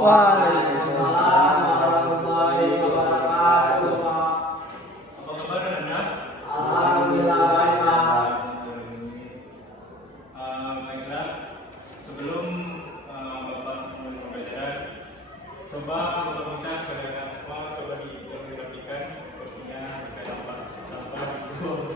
Waalaikumsalam warahmatullahi wabarakatuh. Apa kabar Anda? Alhamdulillah baik Pak. Baiklah, sebelum Bapak mulai pembelajaran, coba kita minta kepada kalian semua coba diperhatikan kursinya kayak apa sabar dulu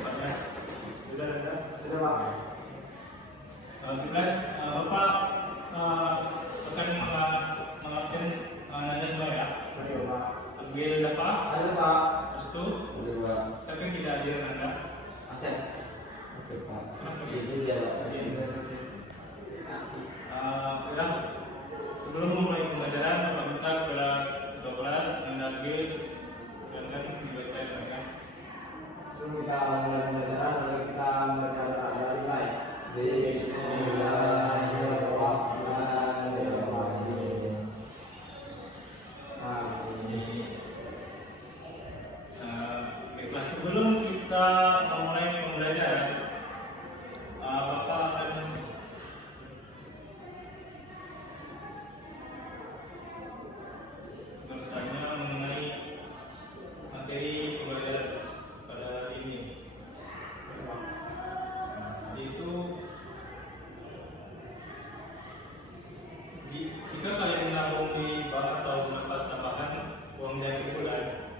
tempatnya. Sudah ada? Sudah Pak. Baiklah, Bapak akan mengabsen nanya semua ya. Oke Pak. Ambil apa? Ada Pak. Restu. Ada Pak. Siapa yang tidak hadir Anda? Asep. Asep Pak. Isi ya Pak. Sudah. Sebelum mulai pembelajaran, Bapak minta kepada ketua kelas mengambil silakan dibacakan mereka. Sebelum kita mulai pembelajaran, mari kita membaca doa mulai. Bismillahirrahmanirrahim. Amin. Baiklah, sebelum kita memulai pembelajaran, Bapak akan bertanya mengenai materi pembelajaran pada hari ini. Yaitu jika kalian menabung di bank atau manfaat tambahan uang dari bulan,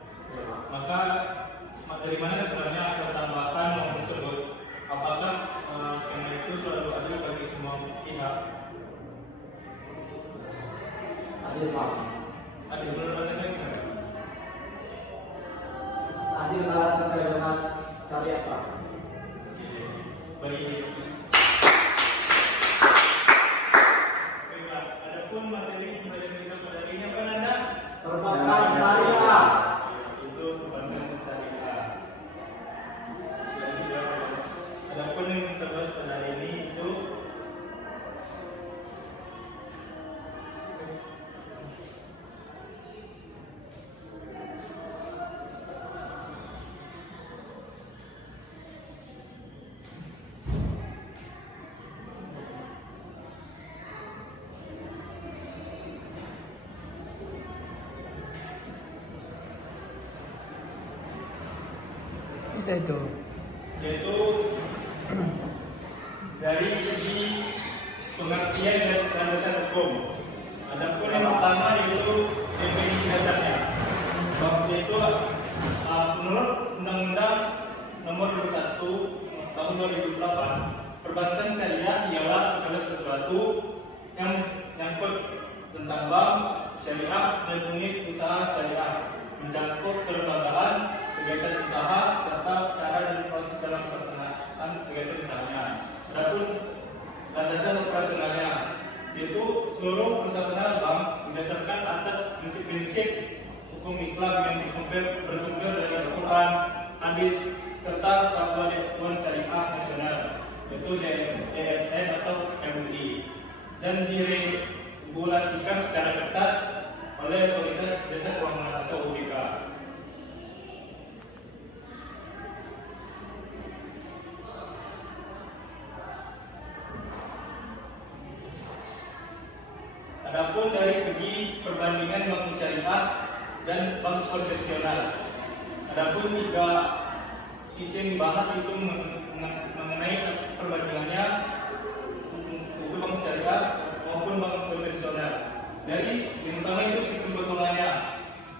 maka dari mana sebenarnya asal tambahkan uang tersebut? Apakah skema itu selalu adil bagi semua pihak? Adil Pak. Adil menurut Anda bagaimana? Adil kalau sesuai dengan syariat Pak. Baik. Baiklah, adapun materi pembelajaran kita pada hari ini apa Anda? Perbankan syariah. Itu perbankan syariah. Adapun yang kita bahas pada hari ini itu Bisa itu. yaitu dari segi pengertian dan landasan hukum. Adapun yang pertama yaitu definisi dasarnya. Yaitu menurut Undang-Undang Nomor 21 Tahun 2008, perbankan syariah ialah segala sesuatu yang menyangkut tentang bank syariah dan unit usaha syariah, mencakup kelembagaan, kegiatan usaha, serta cara dan proses dalam pelaksanaan kegiatan usahanya. Adapun landasan operasionalnya, yaitu seluruh perusahaan bank berdasarkan atas prinsip-prinsip hukum Islam yang bersumber dari Al-Quran, hadis, serta fatwa Dewan Syariah Nasional, yaitu DSN atau MUI, dan diregulasikan secara ketat oleh Otoritas Jasa Keuangan atau OJK. Adapun dari segi perbandingan bank syariah dan bank konvensional, adapun tiga sisi yang dibahas itu mengenai perbandingannya untuk bank syariah maupun bank konvensional. Dari yang pertama itu sistem keuntungannya.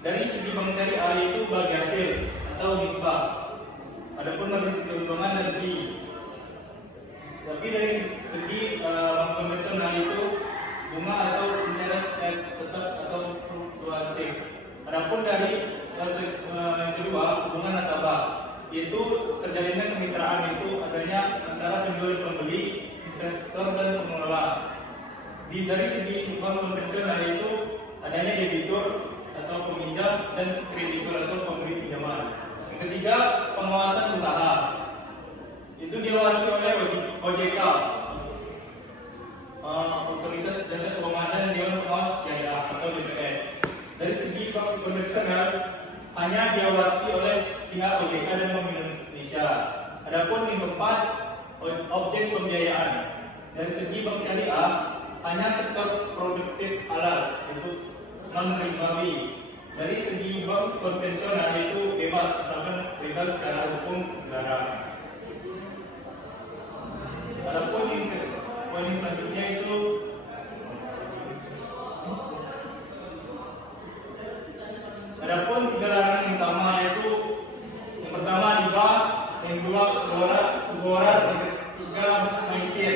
Dari segi bank syariah itu bagi hasil atau nisbah. Adapun bagi keuntungan dan fee. Tapi dari segi bank konvensional itu bunga atau interest tetap atau fluktuatif. Adapun dari yang kedua, hubungan nasabah, yaitu terjalinnya kemitraan itu adanya antara penjual dan pembeli, investor dan pengelola. Dari segi bank konvensional itu adanya debitur atau peminjam dan kreditur atau pemberi pinjaman. Yang ketiga, pengawasan usaha, itu diawasi oleh OJK, Otoritas Jasa Keuangan dan Dewan Pengawas Syariah atau DPS. Dari segi bank konvensional hanya diawasi oleh pihak OJK dan Bank Indonesia. Adapun yang keempat, objek pembiayaan. Dari segi bank syariah hanya sektor produktif halal, yaitu non-ribawi. Dari segi bank konvensional yaitu bebas asalkan legal secara hukum negara. Adapun poin selanjutnya itu adapun tiga larangan yang utama yaitu yang pertama riba, yang kedua keluaran, yang ketiga maisir.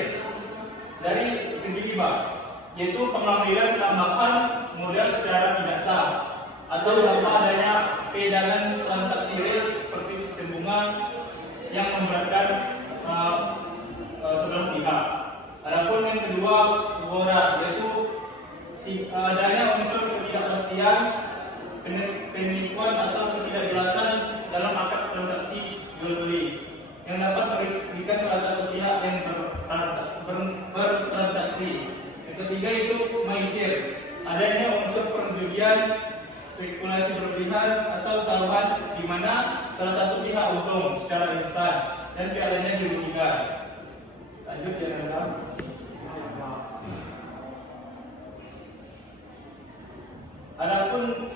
Dari segi riba yaitu pengambilan tambahan modal secara tidak sah atau tanpa adanya peredaran transaksi real seperti sistem bunga yang memberatkan sebelah pihak. Adapun yang kedua keluaran yaitu adanya unsur ketidakpastian, penipuan atau ketidakjelasan dalam akad transaksi jual beli yang dapat merugikan salah satu pihak yang bertransaksi. Yang ketiga itu maisir, adanya unsur perjudian, spekulasi berlebihan atau taruhan di mana salah satu pihak untung secara instan dan pihak lainnya dirugikan. Lanjut ya teman-teman. Adapun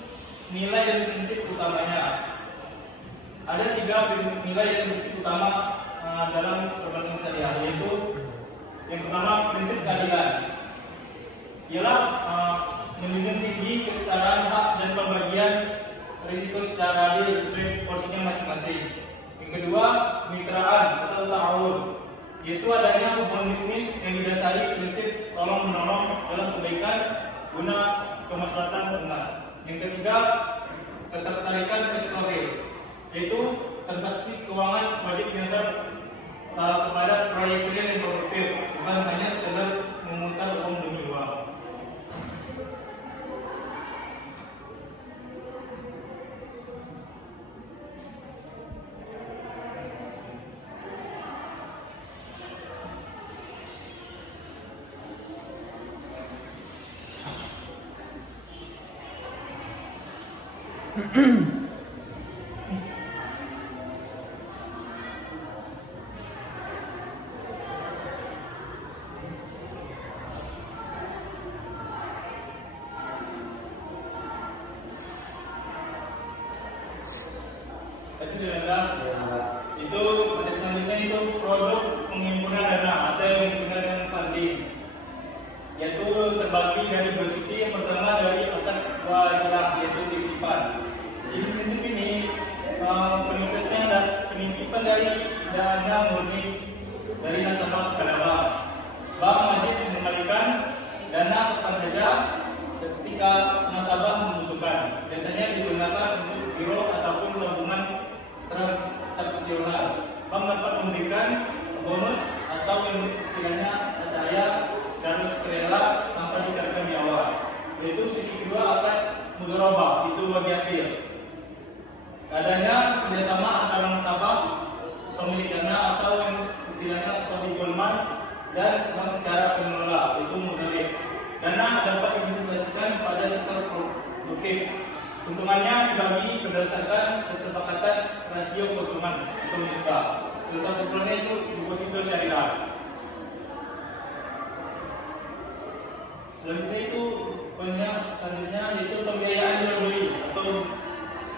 nilai dan prinsip utamanya, ada tiga nilai dan prinsip utama dalam perbankan syariah, yaitu yang pertama prinsip keadilan, ialah menjunjung tinggi kesetaraan hak dan pembagian risiko secara adil sesuai porsinya masing-masing. Yang kedua kemitraan atau ta'awun, yaitu adanya hubungan bisnis yang didasari prinsip tolong menolong dalam kebaikan guna kemaslahatan umat. Yang ketiga ketertarikan sektor real, yaitu transaksi keuangan wajib menyasar kepada proyek real yang produktif, bukan hanya sekedar memutar uang demi uang. Tadi adalah itu pada selanjutnya itu produk penghimpunan dana atau yang digunakan dengan funding, yaitu terbagi dari dua sisi. Yang pertama dari akad wadiah yaitu titipan. Jadi prinsip ini penitipan dari dana murni dari nasabah ke bank. Bank wajib mengembalikan dana kapan saja ketika nasabah membutuhkan. Biasanya digunakan untuk giro ataupun tabungan transaksional. Bank dapat memberikan bonus atau yang istilahnya percaya secara sukarela tanpa disyaratkan di awal. Yaitu sisi kedua akan mudharabah, itu bagi hasil. Adanya kerjasama antara nasabah, pemilik dana atau yang istilahnya sahibul mal dan bank secara pengelola, itu mudharib. Dana dapat diinvestasikan pada sektor produktif. Keuntungannya dibagi berdasarkan kesepakatan rasio keuntungan atau nisbah. Contoh keuntungannya itu deposito syariah. Selanjutnya itu selanjutnya yaitu pembiayaan jual beli atau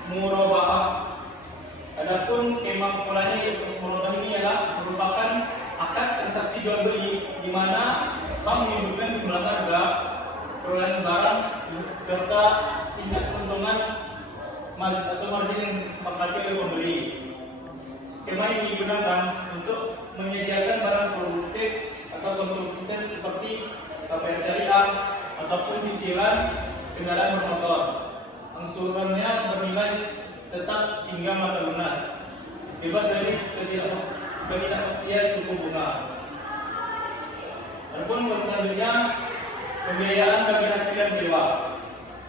murabaah. Adapun skema pengolahannya yaitu murabaah ini adalah merupakan akad transaksi jual beli di mana bank menyebutkan jumlah harga, perolehan barang serta tingkat keuntungan atau margin yang disepakati oleh pembeli. Skema ini digunakan untuk menyediakan barang produktif atau konsumtif seperti KPR syariah ataupun cicilan kendaraan bermotor. Angsurannya bernilai tetap hingga masa lunas, bebas dari ketidakpastian suku bunga. Adapun selanjutnya pembiayaan bagi hasil dan sewa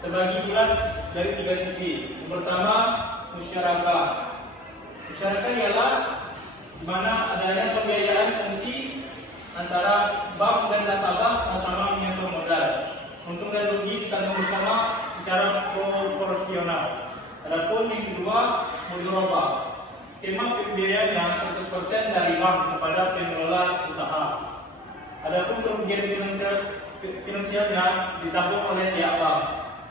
terbagi pula dari tiga sisi. Yang pertama musyarakah. Musyarakah ialah di mana adanya pembiayaan fungsi antara bank dan nasabah sama-sama menyentuh modal. Untung dan rugi ditanggung bersama secara proporsional. Adapun yang kedua mudharabah. Skema pembiayaan yang 100% dari bank kepada pengelola usaha. Adapun kerugian finansialnya ditanggung oleh pihak bank.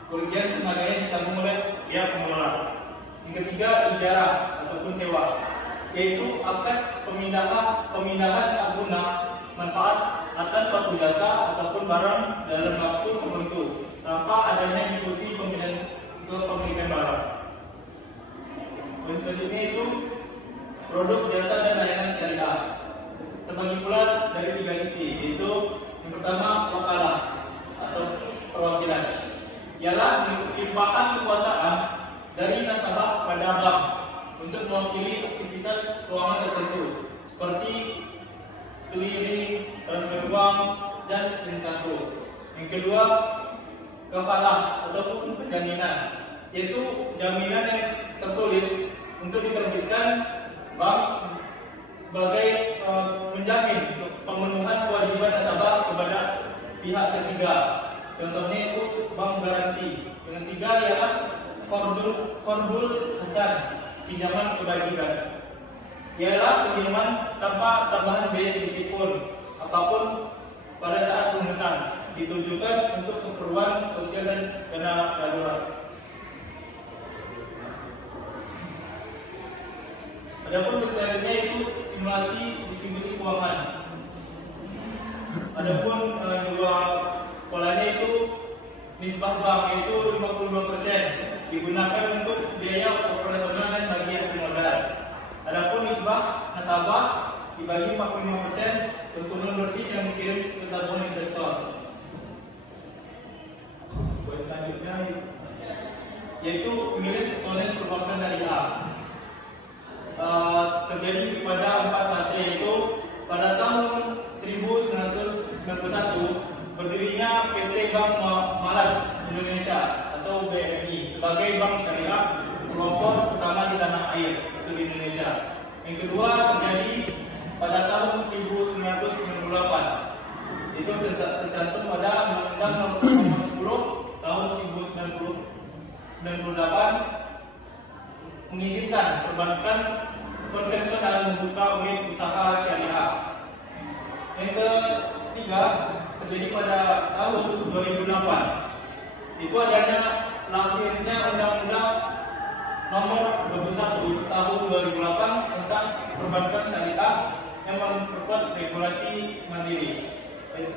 Kerugian tenaganya ditanggung oleh pihak pengelola. Yang ketiga, ijarah ataupun sewa, yaitu akad pemindahan hak guna manfaat atas suatu jasa ataupun barang dalam waktu tertentu tanpa adanya ikuti pemilikan barang. Dan selanjutnya itu produk jasa dan layanan syariah terbagi pula dari 3 sisi, yaitu yang pertama wakalah atau perwakilan, ialah limpahan kekuasaan dari nasabah pada bank untuk mewakili aktivitas keuangan tertentu seperti clearing, transfer uang, dan inkaso. Yang kedua, kafalah ataupun penjaminan, yaitu jaminan yang tertulis untuk diterbitkan bank sebagai menjamin pemenuhan kewajiban nasabah kepada pihak ketiga. Contohnya itu bank garansi. Yang ketiga ialah qardul hasan, pinjaman kebajikan, ialah pinjaman tanpa tambahan biaya sedikit pun apapun pada saat pemesanan, ditujukan untuk keperluan sosial dan dana darurat. Adapun selanjutnya itu simulasi distribusi keuangan. Adapun dua polanya itu nisbah bank, yaitu 52% digunakan untuk biaya operasional dan bagi hasil modal. Adapun nisbah nasabah dibagi 45% untuk non bersih yang dikirim ke tabungan investor. Selanjutnya yaitu milis polis perbankan syariah. Terjadi pada 4 fase, yaitu pada tahun 1991 berdirinya PT Bank Malat Indonesia atau BMI sebagai bank syariah pelopor pertama di tanah air itu di Indonesia. Yang kedua terjadi pada tahun 1998, itu tercantum pada Undang-Undang Nomor 10 tahun 1998 mengizinkan perbankan konvensional membuka unit usaha syariah. Yang ketiga terjadi pada tahun 2008, itu adanya lahirnya Undang-Undang Nomor 21 tahun 2008 tentang perbankan syariah yang memperkuat regulasi mandiri.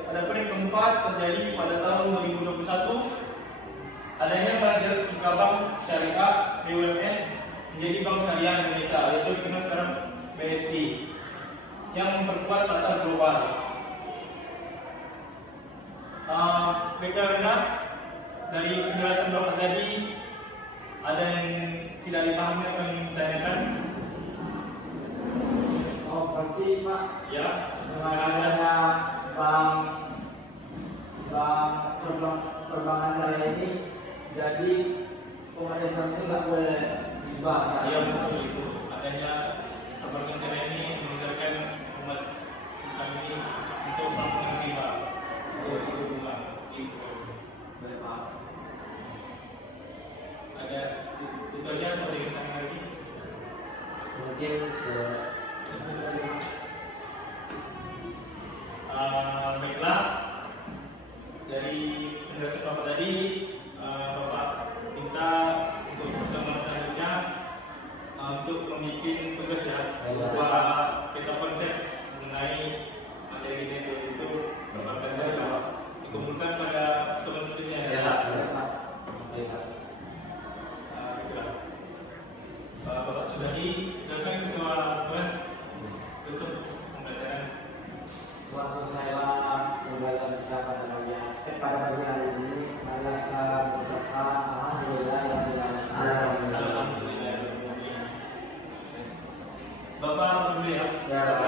Adapun yang keempat terjadi pada tahun 2021, adanya merger 3 bank syariah BUMN menjadi Bank Syariah Indonesia, yaitu dikenal sekarang BSI, yang memperkuat pasar global. Baiklah, dari penjelasan Bapak tadi, ada yang tidak dipahami atau yang ditanyakan? Oh, berarti Pak, Ya, dengan adanya perbankan syariah ini, jadi umat Islam itu nggak boleh dibahas. saya betul itu. Adanya perbankan syariah ini mengajarkan umat Islam ini untuk mengerti Pak, untuk suku bunga. Boleh Pak. Ada itu aja atau ada yang tanya lagi? Mungkin Baiklah, dari penjelasan Bapak tadi, Bapak minta untuk pertemuan selanjutnya untuk membuat tugas ya, berupa peta konsep mengenai materi kita itu perbankan syariah dikumpulkan pada pertemuan selanjutnya. ya Pak. Baiklah. Baiklah. Bapak Subadi, silakan ketua kelas tutup pembelajaran. Langsung saya pembelajaran kita pada pagi hari ini. Marilah kita mengucapkan alhamdulillah yang Alhamdulillah. Bapak dulu ya. Ya.